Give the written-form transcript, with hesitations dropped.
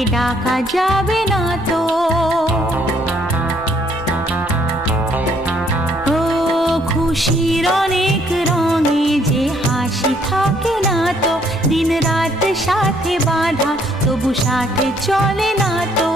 তাকে ডাকা যাবে না তো। ও খুশির অনেক রঙে যে হাসি থাকে না তো, দিন রাত সাথে বাঁধা তবু সাথে চলে না তো।